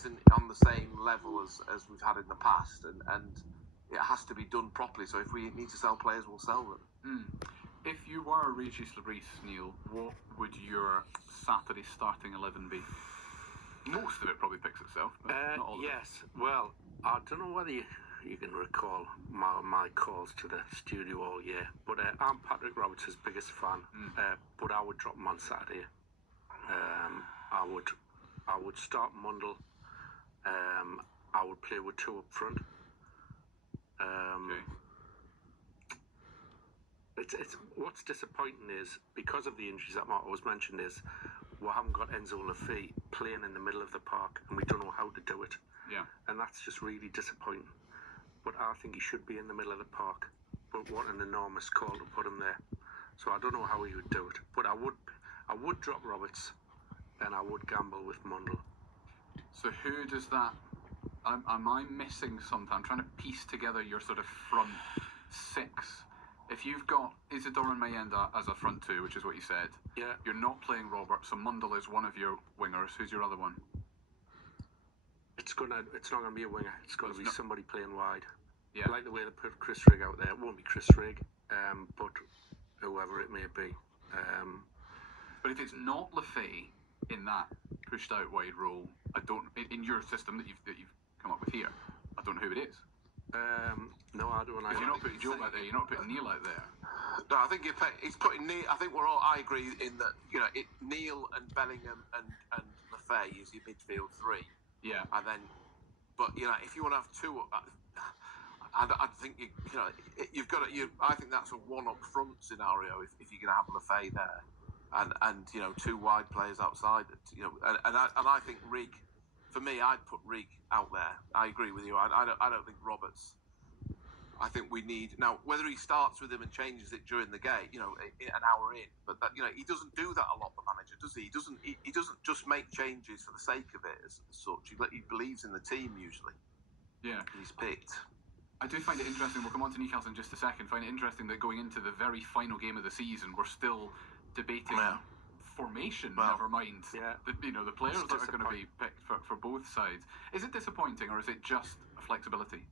isn't on the same level as we've had in the past, and it has to be done properly. So if we need to sell players, we'll sell them. If you were Regis Labrice, Neil, what would your Saturday starting 11 be? Most of it probably picks itself, but not all of it. Yes, well, I don't know whether you can recall my calls to the studio all year, but I'm Patrick Roberts' biggest fan, but I would drop him on Saturday. I would start Mundle. I would play with two up front. Okay. It's what's disappointing is because of the injuries that Mark was mentioned is we haven't got Enzo Lafay playing in the middle of the park and we don't know how to do it. Yeah. And that's just really disappointing. But I think he should be in the middle of the park. But what an enormous call to put him there. So I don't know how he would do it. But I would drop Roberts and I would gamble with Mundle. So who does that? Am I missing something? I'm trying to piece together your sort of front six. If you've got Isidore and Mayenda as a front two, which is what you said, yeah, you're not playing Robert, so Mundle is one of your wingers. Who's your other one? It's not gonna be a winger. It's gonna be somebody playing wide. Yeah. I like the way they put Chris Rigg out there. It won't be Chris Rigg, but whoever it may be. But if it's not Lafay in that pushed out wide role, I don't. In your system that you've come up with here, I don't know who it is. No, I don't. If you're not putting Joe out there, you're not putting Neil out there. No, I think he's putting Neil. I think I agree in that Neil and Bellingham and Lafay is your midfield three. Yeah. And then, but if you want to have two, I think you've got to. I think that's a one up front scenario if you're going to have Lafay there, and two wide players outside. And I think Rigg. For me, I'd put Rigg out there. I agree with you. I don't think Roberts. I think we need now whether he starts with him and changes it during the game, an hour in. But he doesn't do that a lot. The manager does he? He doesn't just make changes for the sake of it as such. He believes in the team usually. Yeah, he's picked. I do find it interesting. We'll come on to Newcastle in just a second. Find it interesting that going into the very final game of the season, we're still debating. Formation, never mind. Yeah. The players that are going to be picked for both sides. Is it disappointing or is it just a flexibility?